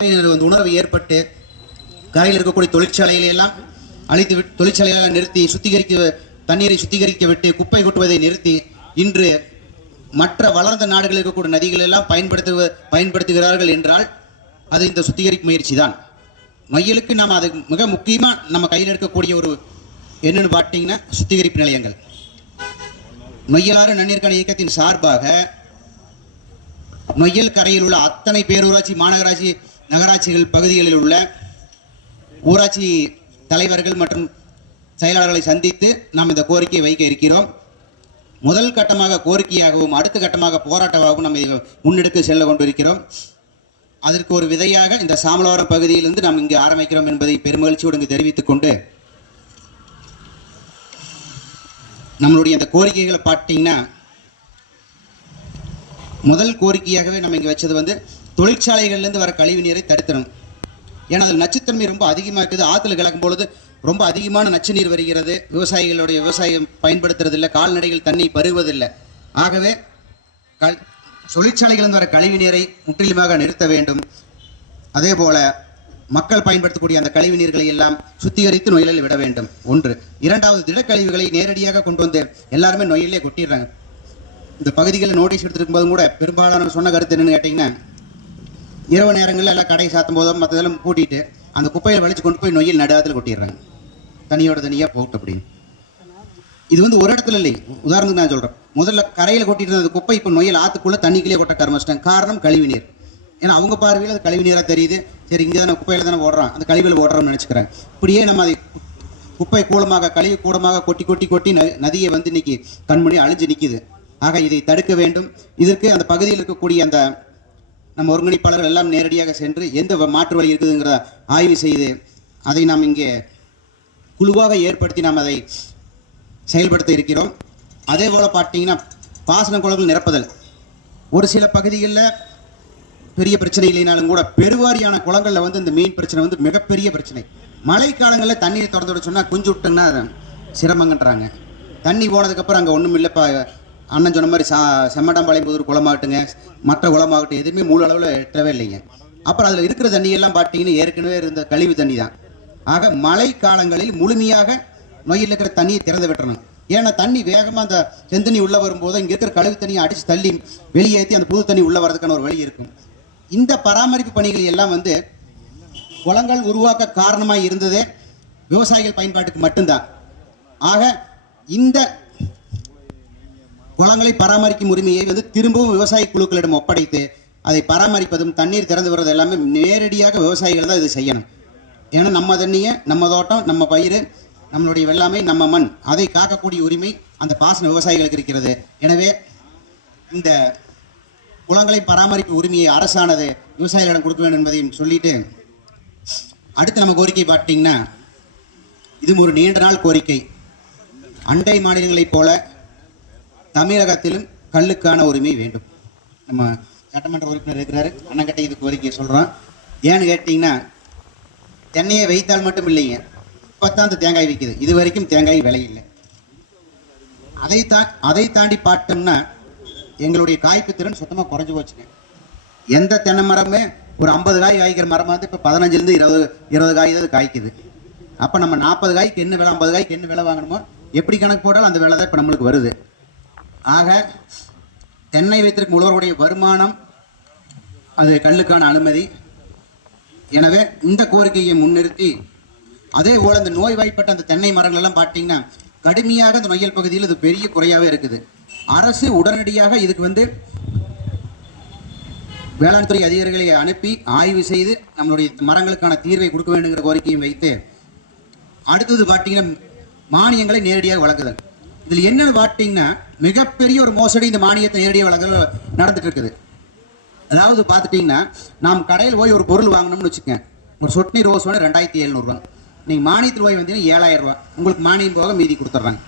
உணர்வு ஏற்பட்டு கரையில் இருக்கக்கூடிய தொழிற்சாலைகளை எல்லாம் அழித்து விட்டு தொழிற்சாலைகளை நிறுத்தி தண்ணீரை சுத்திகரிக்க விட்டு குப்பை கொட்டுவதை நிறுத்தி இன்று மற்ற வளர்ந்த நாடுகளில் இருக்கக்கூடிய நதிகள் எல்லாம் பயன்படுத்துகிறார்கள் என்றால் அது இந்த சுத்திகரிப்பு முயற்சி தான். மையலுக்கு நாம் அது மிக முக்கியமாக நம்ம கையில் இருக்கக்கூடிய ஒரு என்னன்னு பார்த்தீங்கன்னா சுத்திகரிப்பு நிலையங்கள். நொய்யலாறு நன்னீர்கான இயக்கத்தின் சார்பாக நொய்யல் கரையில் உள்ள அத்தனை பேரூராட்சி மாநகராட்சி நகராட்சிகள் பகுதிகளில் உள்ள ஊராட்சி தலைவர்கள் மற்றும் செயலாளர்களை சந்தித்து நாம் இந்த கோரிக்கையை வைக்க இருக்கிறோம். முதல் கட்டமாக கோரிக்கையாகவும் அடுத்த கட்டமாக போராட்டமாகவும் நம்ம இதை முன்னெடுக்க செல்ல கொண்டிருக்கிறோம். அதற்கு ஒரு விதையாக இந்த சாமலவரம் பகுதியிலிருந்து நாம் இங்கு ஆரம்பிக்கிறோம் என்பதை பெருமகிழ்ச்சியோடு இங்கு தெரிவித்துக் கொண்டு, நம்மளுடைய அந்த கோரிக்கைகளை பார்த்தீங்கன்னா முதல் கோரிக்கையாகவே நம்ம இங்கே வச்சது தொழிற்சாலைகள்லேருந்து வர கழிவு நீரை தடுத்தணும். ஏன்னா அதில் நச்சுத்தன்மை ரொம்ப அதிகமாக இருக்குது. ஆற்றுல கலக்கும் பொழுது ரொம்ப அதிகமான நச்சு நீர் வருகிறது. விவசாயிகளுடைய விவசாயம் பயன்படுத்துறதில்லை, கால்நடைகள் தண்ணி பருவதில்லை. ஆகவே தொழிற்சாலைகளிலிருந்து வர கழிவு நீரை முற்றிலுமாக நிறுத்த வேண்டும். அதே போல் மக்கள் பயன்படுத்தக்கூடிய அந்த கழிவு நீர்களை எல்லாம் சுத்திகரித்து நொய்யலில் விட வேண்டும். ஒன்று. இரண்டாவது, திடக்கழிவுகளை நேரடியாக கொண்டு வந்து எல்லாருமே நொய்யலே கொட்டிடுறாங்க. இந்த பகுதிகளில் நோட்டீஸ் எடுத்துருக்கும் போதும் கூட பெரும்பாலான சொன்ன கருத்து என்னன்னு கேட்டிங்கன்னா, இரவு நேரங்களில் எல்லாம் கடை சாத்தும் போதும் மற்றதெல்லாம் கூட்டிகிட்டு அந்த குப்பையில் வலிச்சு கொண்டு போய் நொய்யல் நடுவில் கொட்டிடுறாங்க. தனியோட தனியாக போட்டு அப்படின்னு. இது ஒரு இடத்துல இல்லை. உதாரணத்துக்கு நான் சொல்கிறேன், முதல்ல கரையில் கொட்டிட்டு இருந்த குப்பை இப்போ நொய்யல் ஆற்றுக்குள்ளே தண்ணிக்குள்ளே கொட்ட ஆரம்பிச்சிட்டாங்க. காரணம் கழிவு நீர். ஏன்னா அவங்க பார்வையில் அது கழிவு நீராக தெரியுது. சரி, இங்கே தானே குப்பையில் தானே ஓடுறான், அந்த கழிவில் ஓடுறோம்னு நினச்சிக்கிறாங்க. இப்படியே நம்ம அதை குப்பை கூலமாக கழிவு கூடமாக கொட்டி கொட்டி கொட்டி நதியை இன்னைக்கு கண்மணி அழிஞ்சு நிற்கிது. ஆக இதை தடுக்க வேண்டும். இதற்கு அந்த பகுதியில் இருக்கக்கூடிய அந்த நம்ம ஒருங்கிணைப்பாளர்கள் எல்லாம் நேரடியாக சென்று எந்த மாற்று வழி இருக்குதுங்கிறத ஆய்வு செய்து அதை நாம் இங்கே குழுவாக ஏற்படுத்தி நாம் அதை செயல்படுத்த இருக்கிறோம். அதே போல் பார்த்தீங்கன்னா பாசன குளங்கள் நிரப்புதல் ஒரு சில பகுதிகளில் பெரிய பிரச்சனை இல்லைனாலும் கூட பெருவாரியான குளங்களில் இந்த மீன் பிரச்சனை மிகப்பெரிய பிரச்சனை. மழை காலங்களில் தண்ணீரை திறந்து விட சொன்னால் குஞ்சு விட்டுங்கன்னா சிரமங்கன்றாங்க. தண்ணி போனதுக்கப்புறம் அங்கே ஒன்றும் இல்லைப்பா, அண்ணன் சொன்ன மாதிரி செம்மடாம்பாளையம் புதூர் குளமாகட்டுங்க, மற்ற குளமாகட்டும், எதுவுமே முழு அளவில் எட்டவே இல்லைங்க. அப்புறம் அதில் இருக்கிற தண்ணியெல்லாம் பார்த்தீங்கன்னா ஏற்கனவே இருந்த கழிவு தண்ணி தான். ஆக மழை காலங்களில் முழுமையாக நொய்யில் இருக்கிற தண்ணியை திறந்து விட்டுறணும். ஏன்னா தண்ணி வேகமாக அந்த செந்தண்ணி உள்ளே வரும்போது இங்கே இருக்கிற கழிவு தண்ணியை அடித்து தள்ளி வெளியேற்றி அந்த புது தண்ணி உள்ளே வரதுக்கான ஒரு வழி இருக்கும். இந்த பராமரிப்பு பணிகள் எல்லாம் குளங்கள் உருவாக்க காரணமாக இருந்ததே விவசாயிகள் பயன்பாட்டுக்கு மட்டும்தான். ஆக இந்த குளங்களை பராமரிக்கும் உரிமையை திரும்பவும் விவசாய குழுக்களிடம் ஒப்படைத்து அதை பராமரிப்பதும் தண்ணீர் திறந்து வருவது எல்லாமே நேரடியாக விவசாயிகள் தான் இதை செய்யணும். ஏன்னா நம்ம தண்ணியை, நம்ம தோட்டம், நம்ம பயிர், நம்மளுடைய வெள்ளாமை, நம்ம மண், அதை காக்கக்கூடிய உரிமை அந்த பாசன விவசாயிகளுக்கு இருக்கிறது. எனவே இந்த குளங்களை பராமரிப்பு உரிமையை அரசானது விவசாயிகளிடம் கொடுக்க வேண்டும் என்பதையும் சொல்லிட்டு, அடுத்து நம்ம கோரிக்கை பார்த்தீங்கன்னா இது ஒரு நீண்ட நாள் கோரிக்கை. அண்டை மாநிலங்களைப் போல தமிழகத்திலும் கல்லுக்கான உரிமை வேண்டும். நம்ம சட்டமன்ற உறுப்பினர் இருக்கிறாரு, அண்ணங்கிட்ட இது கோரிக்கையை சொல்கிறோம். ஏன்னு கேட்டிங்கன்னா, தென்னையை வைத்தால் மட்டும் இல்லைங்க, இப்போ தான் அந்த தேங்காய் விற்கிது. இது வரைக்கும் தேங்காய் விலை இல்லை. அதை தாண்டி பார்த்தோம்னா எங்களுடைய காய்ப்பு திறன் சுத்தமாக குறைஞ்சி போச்சுங்க. எந்த தென்னை மரமே ஒரு 50 காய் காய்க்கிற மரம் இப்போ 15லேருந்து 20 காய் தான் காய்க்குது. அப்போ நம்ம 40 காய்க்கு என்ன விலை, 50 காய்க்கு என்ன விலை வாங்கணுமோ, எப்படி கணக்கு போட்டாலும் அந்த விலை தான் இப்போ நம்மளுக்கு வருது. ஆக தென்னை வைத்திருக்கும் உழவருடைய வருமானம் அது கல்லுக்கான அனுமதி. எனவே இந்த கோரிக்கையை முன்னிறுத்தி, அதே போல் இந்த நோய்வாய்ப்பட்ட அந்த தென்னை மரங்கள் எல்லாம் பார்த்தீங்கன்னா கடுமையாக இந்த நொய்யல் பகுதியில் இது பெரிய குறையாகவே இருக்குது. அரசு உடனடியாக இதுக்கு வேளாண் துறை அதிகாரிகளை அனுப்பி ஆய்வு செய்து நம்மளுடைய மரங்களுக்கான தீர்வை கொடுக்க வேண்டுங்கிற கோரிக்கையும் வைத்து, அடுத்தது பார்த்தீங்கன்னா மானியங்களை நேரடியாக வழங்குதல். இதில் என்னன்னு பார்த்தீங்கன்னா மிகப்பெரிய ஒரு மோசடி இந்த மானியத்தை நேரடியாக வழங்குதல் நடந்துட்டு இருக்குது. அதாவது பார்த்துட்டிங்கன்னா, நாம் கடையில் போய் ஒரு பொருள் வாங்கணும்னு வச்சுக்கோங்க, ஒரு சொட்டு நீர் ரோஸ் 2700 நீங்கள் மானியத்தில் போய் 7000 உங்களுக்கு மானியம் போக மீதி கொடுத்துட்றாங்க.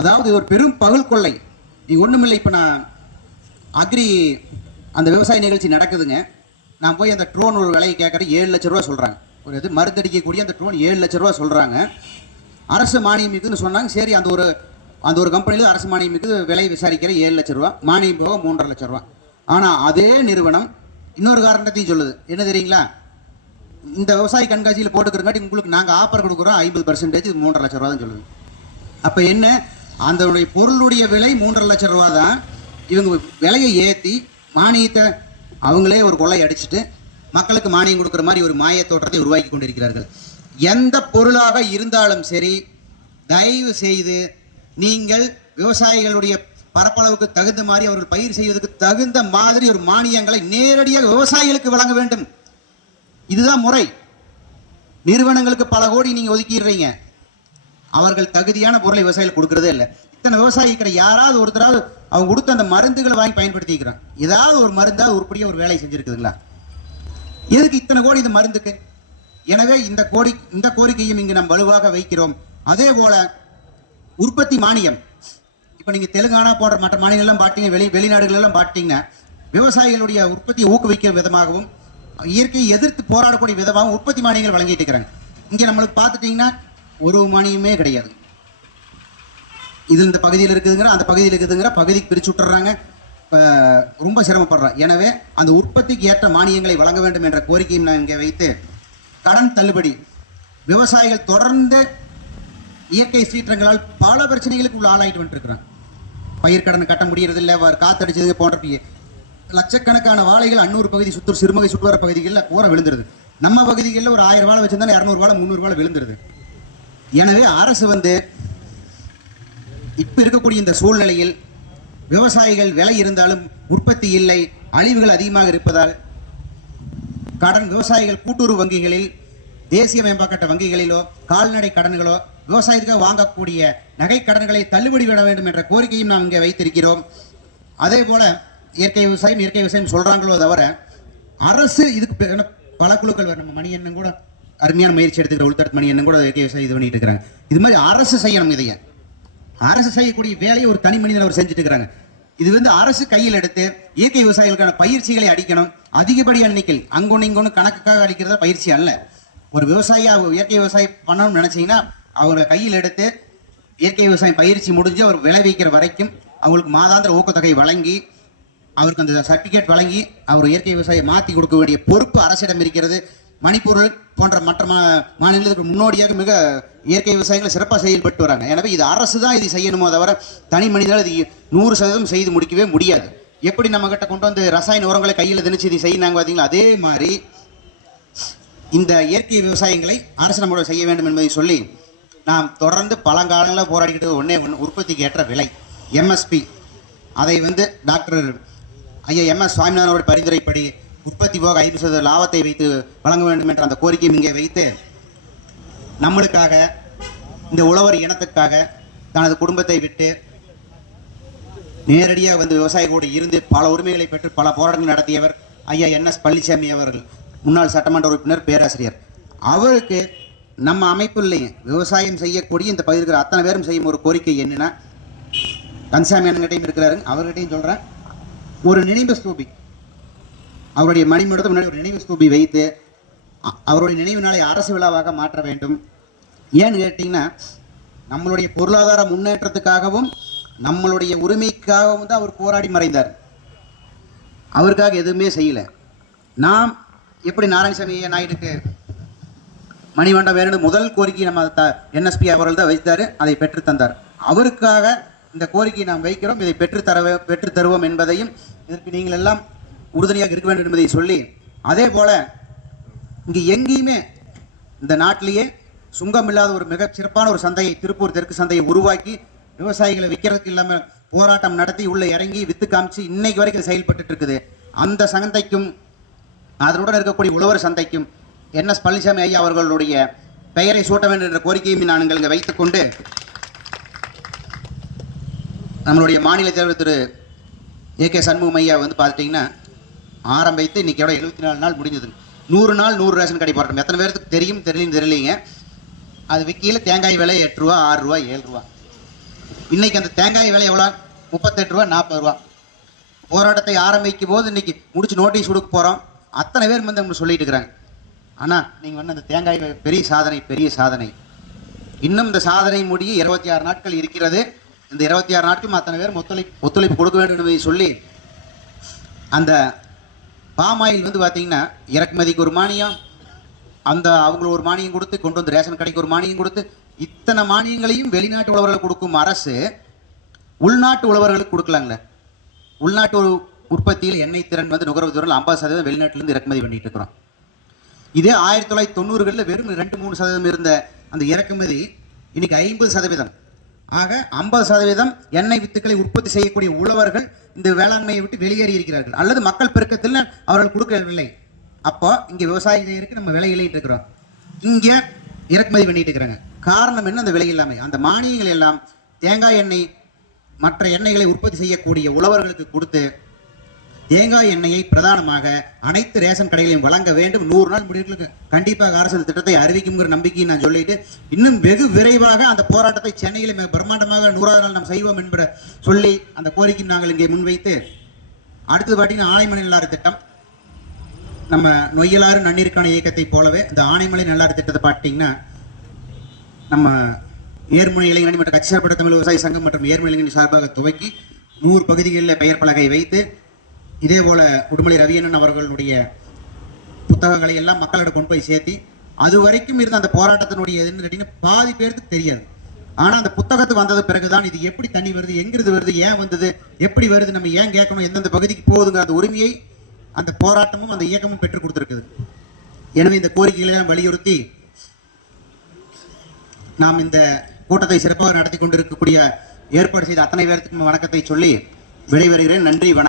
அதாவது இது ஒரு பெரும் பகல் கொள்ளை. நீங்கள் ஒன்றுமில்லை, இப்போ நான் அக்ரி அந்த விவசாய நிகழ்ச்சி நடக்குதுங்க, நான் போய் அந்த ட்ரோன் ஒரு விலையை கேட்குறேன், 7 லட்ச ரூபா சொல்கிறாங்க. ஒரு இது மருந்தடிக்கக்கூடிய அந்த ட்ரோன் 7 லட்ச ரூபா சொல்கிறாங்க. அரசு மானியம் இருக்குதுன்னு சொன்னாங்க. சரி, அந்த ஒரு கம்பெனியில் அரசு மானியம் இருக்குது, விலை விசாரிக்கிற 7 லட்ச ரூபா, மானியம் போக 3.5 லட்ச ரூபா. ஆனால் அதே நிறுவனம் இன்னொரு காரணத்தையும் சொல்லுது. என்ன தெரியுங்களா? இந்த விவசாய கண்காட்சியில் போட்டுக்கிறங்காட்டி உங்களுக்கு நாங்கள் ஆஃபர் கொடுக்குறோம் 50%, இது 3.5 லட்ச ரூபா தான் சொல்லுது. அப்போ என்ன, அந்த பொருளுடைய விலை 3.5 லட்ச ரூபா தான். இவங்க விலையை ஏற்றி மானியத்தை அவங்களே ஒரு கொள்ளை அடிச்சுட்டு மக்களுக்கு மானியம் கொடுக்குற மாதிரி ஒரு மாய தோற்றத்தை உருவாக்கி கொண்டிருக்கிறார்கள். எந்த பொருளாக இருந்தாலும் சரி, தயவு செய்து நீங்கள் விவசாயிகளுடைய பரப்பளவுக்கு தகுந்த மாதிரி அவர்கள் பயிர் செய்வதற்கு தகுந்த மாதிரி ஒரு மானியங்களை நேரடியாக விவசாயிகளுக்கு வழங்க வேண்டும். இதுதான் முறை. நிறுவனங்களுக்கு பல கோடி நீங்க ஒதுக்கிடுறீங்க, அவர்கள் தகுதியான பொருளை விவசாயிகள் கொடுக்கறதே இல்லை. இத்தனை விவசாயிக்கிற யாராவது ஒருத்தராவது அவங்க கொடுத்த அந்த மருந்துகளை வாங்கி பயன்படுத்திக்கிறான். ஏதாவது ஒரு மருந்தாவது உருப்படியாக ஒரு வேலை செஞ்சிருக்குதுங்களா? எதுக்கு இத்தனை கோடி இந்த மருந்துக்கு? எனவே இந்த கோரிக்கையும் இங்கு நாம் வலுவாக வைக்கிறோம். அதே போல உற்பத்தி மானியம், இப்போ நீங்க தெலுங்கானா போன்ற மற்ற மாநிலங்கள்லாம் பார்த்தீங்க, வெளிநாடுகள் எல்லாம் பார்த்தீங்கன்னா விவசாயிகளுடைய உற்பத்தியை ஊக்குவிக்கும் விதமாகவும் இயற்கையை எதிர்த்து போராடக்கூடிய விதமாகவும் உற்பத்தி மானியங்கள் வழங்கிட்டு இருக்கிறாங்க. இங்கே நம்மளுக்கு பார்த்துட்டீங்கன்னா ஒரு மானியமே கிடையாது. இது இந்த பகுதியில் இருக்குதுங்கிற, அந்த பகுதியில் இருக்குதுங்கிற, பகுதிக்கு பிரிச்சு விட்டுறாங்க, ரொம்ப சிரமப்படுறாங்க. எனவே அந்த உற்பத்திக்கு ஏற்ற மானியங்களை வழங்க வேண்டும் என்ற கோரிக்கையும் நான் இங்கே வைத்து, கடன் தள்ளுபடி, விவசாயிகள் தொடர்ந்து இயற்கை சீற்றங்களால் பல பிரச்சனைகளுக்கு உள்ள ஆளாயிட்டு வந்துருக்கிறாங்க. பயிர்க்கடன் கட்ட முடியறதில்லை, காத்தடிச்சது போன்ற லட்சக்கணக்கான வாழைகள் 500 பகுதி சிறுமுகை சுற்றுவர பகுதிகளில் கூற விழுந்துருது. நம்ம பகுதிகளில் ஒரு 1000 வாழை வச்சிருந்தா 200 வாழை 300 வாழை விழுந்துருது. எனவே அரசு இப்ப இருக்கக்கூடிய இந்த சூழ்நிலையில் விவசாயிகள் விலை இருந்தாலும் உற்பத்தி இல்லை, அழிவுகள் அதிகமாக இருப்பதால் கடன் விவசாயிகள் கூட்டுறவு வங்கிகளில், தேசிய மேம்பாட்ட வங்கிகளிலோ, கால்நடை கடன்களோ, விவசாயத்துக்காக வாங்கக்கூடிய நகை கடன்களை தள்ளுபடி விட வேண்டும் என்ற கோரிக்கையும் நாம் இங்கே வைத்திருக்கிறோம். அதே போல இயற்கை விவசாயம் சொல்றாங்களோ தவிர அரசு இதுக்கு பல குழுக்கள், நம்ம மணியண்ணன் கூட அருமையான முயற்சி எடுத்துக்கிற உள்தட்டு மணியண்ணன் கூட இயற்கை விவசாயம் இது பண்ணிட்டு இருக்கிறாங்க. இது மாதிரி அரசு செய்யணும். இதைய அரசு செய்யக்கூடிய வேலையை ஒரு தனி மனிதன் அவர் செஞ்சுட்டு இருக்கிறாங்க. இது அரசு கையில் எடுத்து இயற்கை விவசாயிகளுக்கான பயிற்சிகளை அடிக்கணும். அதிகப்படியான எண்ணிக்கை அங்கொன்னு இங்கொன்னு கணக்குக்காக அடிக்கிறதா பயிற்சி அல்ல. ஒரு விவசாயியா இயற்கை விவசாயம் பண்ணணும்னு நினைச்சீங்கன்னா அவங்களை கையில் எடுத்து இயற்கை விவசாயம் பயிற்சி முடிஞ்சு அவர் விளைவிக்கிற வரைக்கும் அவங்களுக்கு மாதாந்திர ஊக்கத்தொகை வழங்கி, அவருக்கு அந்த சர்டிபிகேட் வழங்கி அவர் இயற்கை விவசாயம் மாற்றி கொடுக்க வேண்டிய பொறுப்பு அரசிடம் இருக்கிறது. மணிப்பூர் போன்ற மற்ற மாநிலங்களுக்கு முன்னோடியாக மிக இயற்கை விவசாயிகள் சிறப்பாக செயல்பட்டு வராங்க. எனவே இது அரசு தான் இதை செய்யணுமோ தவிர தனி மனிதர்கள் இது 100% செய்து முடிக்கவே முடியாது. எப்படி நம்ம கிட்ட கொண்டு வந்து ரசாயன உரங்களை கையில் திணிச்சு இதை செய்யினாங்க பார்த்தீங்களா, அதே மாதிரி இந்த இயற்கை விவசாயங்களை அரசு நம்மளோட செய்ய வேண்டும் என்பதை சொல்லி நாம் தொடர்ந்து பழங்காலங்களில் போராடிக்கிட்டு ஒன்றே உற்பத்திக்கு ஏற்ற விலை MSP, அதை டாக்டர் ஐயா MS சுவாமிநாதனோட பரிந்துரைப்படி உற்பத்தி போக 50% லாபத்தை வைத்து வழங்க வேண்டும் என்ற அந்த கோரிக்கையும் இங்கே வைத்து, நம்மளுக்காக இந்த உழவர் இனத்துக்காக தனது குடும்பத்தை விட்டு நேரடியாக விவசாயிகளோடு இருந்து பல உரிமைகளை பெற்று பல போராட்டங்கள் நடத்தியவர் ஐயா NS பழனிசாமி அவர்கள், முன்னாள் சட்டமன்ற உறுப்பினர், பேராசிரியர். அவருக்கு நம்ம அமைப்புலையே விவசாயம் செய்யக்கூடிய இந்த பகுதியில் இருக்கிற அத்தனை பேரும் செய்யும் ஒரு கோரிக்கை என்னன்னா, கன்சாமி அண்ணன்கிட்டையும் இருக்கிறாரு, அவர்கிட்டையும் சொல்கிறேன், ஒரு நினைவு ஸ்தூபி, அவருடைய மணிமண்டபத்துக்கு முன்னாடி ஒரு நினைவு ஸ்தூபி வைத்து அவருடைய நினைவு நாளை அரசு விழாவாக மாற்ற வேண்டும். ஏன்னு கேட்டிங்கன்னா, நம்மளுடைய பொருளாதார முன்னேற்றத்துக்காகவும் நம்மளுடைய உரிமைக்காகவும் தான் அவர் போராடி மறைந்தார். அவருக்காக எதுவுமே செய்யலை. நாம் எப்படி நாராயணசாமி நாயுடுக்கு மணிமண்டபம் வேணும் முதல் கோரிக்கை நம்ம NSP அவர்கள் தான் வைத்தார், அதை பெற்று தந்தார். அவருக்காக இந்த கோரிக்கையை நாம் வைக்கிறோம், இதை பெற்று தருவோம் என்பதையும் இதற்கு நீங்கள் எல்லாம் உறுதுணையாக இருக்க வேண்டும் என்பதை சொல்லி, அதே போல இங்கு எங்கேயுமே இந்த நாட்டிலேயே சுங்கம் இல்லாத ஒரு மிக சிறப்பான ஒரு சந்தையை, திருப்பூர் தெற்கு சந்தையை உருவாக்கி விவசாயிகளை விற்கிறதுக்கு இல்லாமல் போராட்டம் நடத்தி உள்ள இறங்கி வித்து காமிச்சு இன்னைக்கு வரைக்கும் செயல்பட்டு இருக்குது. அந்த சந்தைக்கும் அதனுடன் இருக்கக்கூடிய உழவர் சந்தைக்கும் NS பழனிசாமி ஐயா அவர்களுடைய பெயரை சூட்ட வேண்டும் என்ற கோரிக்கையும் நாங்கள் இங்கே வைத்துக்கொண்டு, நம்மளுடைய மாநில தலைவர் திரு AK சண்முகம் ஐயா பார்த்துட்டிங்கன்னா ஆரம்பித்து இன்னைக்கு 74 நாள் முடிஞ்சது. 100 நாள் 100 ரேஷன் கடை போராட்டம். எத்தனை பேருக்கு தெரியலைங்க. அது விற்கையில் தேங்காய் விலை 8 ரூபா, 6 ரூபா, 7 ரூபா. இன்னைக்கு அந்த தேங்காய் விலை எவ்வளோ? 38 ரூபா, 40 ரூபா. போராட்டத்தை ஆரம்பிக்கும் போது இன்னைக்கு முடிச்சு நோட்டீஸ் கொடுக்க போகிறோம், அத்தனை பேர் நம்ம சொல்லிட்டு இருக்கிறாங்க. ஆனால் நீங்கள் அந்த தேங்காய் பெரிய சாதனை. இன்னும் இந்த சாதனை முடிய 26 நாட்கள் இருக்கிறது. இந்த 26 நாட்களும் அத்தனை பேர் ஒத்துழைப்பு கொடுக்க வேண்டும் என்பதை சொல்லி, அந்த பாமாயில் பார்த்தீங்கன்னா இறக்குமதிக்கு ஒரு மானியம், அந்த அவங்கள ஒரு மானியம் கொடுத்து கொண்டு வந்து ரேஷன் கடைக்கு ஒரு மானியம் கொடுத்து இத்தனை மானியங்களையும் வெளிநாட்டு உழவர்களுக்கு கொடுக்கும் அரசு உள்நாட்டு உழவர்களுக்கு கொடுக்கலாங்களே. உள்நாட்டு உற்பத்தியில் எண்ணெய் திறன் வந்து நுகர்வு திறன் 50% வெளிநாட்டிலிருந்து இறக்குமதி பண்ணிட்டு இருக்கிறோம். இதே 1990களில் வெறும் 2-3% இருந்த அந்த இறக்குமதி இன்னைக்கு 50%. ஆக 50% எண்ணெய் வித்துக்களை உற்பத்தி செய்யக்கூடிய உழவர்கள் இந்த வேளாண்மையை விட்டு வெளியேறி இருக்கிறார்கள், அல்லது மக்கள் பெருக்கத்தில் அவர்கள் கொடுக்கவில்லை. அப்போ இங்கே விவசாயிகளுக்கு நம்ம விலை இல்லைட்டு இருக்கிறோம், இங்கே இறக்குமதி பண்ணிட்டு இருக்கிறாங்க. காரணம் என்ன? அந்த விலை இல்லாமை. அந்த மானியங்கள் எல்லாம் தேங்காய் எண்ணெய் மற்ற எண்ணெய்களை உற்பத்தி செய்யக்கூடிய உழவர்களுக்கு கொடுத்து தேங்காய் எண்ணெயை பிரதானமாக அனைத்து ரேஷன் கடைகளையும் வழங்க வேண்டும். 100 நாள் முடிவுகளுக்கு கண்டிப்பாக அரசு இந்த திட்டத்தை அறிவிக்குங்கிற நம்பிக்கையை நான் சொல்லிட்டு, இன்னும் வெகு விரைவாக அந்த போராட்டத்தை சென்னையில் மிக பிரம்மாண்டமாக 100வது நாள் நாம் செய்வோம் என்பதை சொல்லி அந்த கோரிக்கை நாங்கள் இங்கே முன்வைத்து, அடுத்தது பார்த்தீங்கன்னா ஆனைமலை நல்லாறு திட்டம். நம்ம நொய்யலாறு நன்னீருக்கான இயக்கத்தை போலவே இந்த ஆனைமலை நல்லாறு திட்டத்தை பார்த்தீங்கன்னா நம்ம ஏர்முனை இளைஞரணி மற்றும் கட்சிசார்பற்ற தமிழ் விவசாய சங்கம் மற்றும் ஏர்முனை இளைஞரணி சார்பாக துவக்கி 100 பகுதிகளில் பெயர் பலகை வைத்து, இதே போல உடுமலை ரவியண்ணன் அவர்களுடைய புத்தகங்களை எல்லாம் மக்களிடம் கொண்டு போய் சேர்த்தி, அது வரைக்கும் இருந்த அந்த போராட்டத்தினுடைய எதுன்னு கேட்டீங்கன்னா பாதி பேருக்கு தெரியாது. ஆனால் அந்த புத்தகத்துக்கு வந்தது பிறகுதான் இது எப்படி தண்ணி வருது, எங்கிருந்து வருது, ஏன் வந்தது, எப்படி வருது, நம்ம ஏன் கேட்கணும், எந்தெந்த பகுதிக்கு போகுதுங்கிற அந்த உரிமையை அந்த போராட்டமும் அந்த இயக்கமும் பெற்றுக் கொடுத்திருக்குது. எனவே இந்த கோரிக்கைகளை வலியுறுத்தி நாம் இந்த கூட்டத்தை சிறப்பாக நடத்தி கொண்டிருக்கக்கூடிய ஏற்பாடு செய்த அத்தனை பேருக்கும் வணக்கத்தை சொல்லி விடைபெறுகிறேன். நன்றி, வணக்கம்.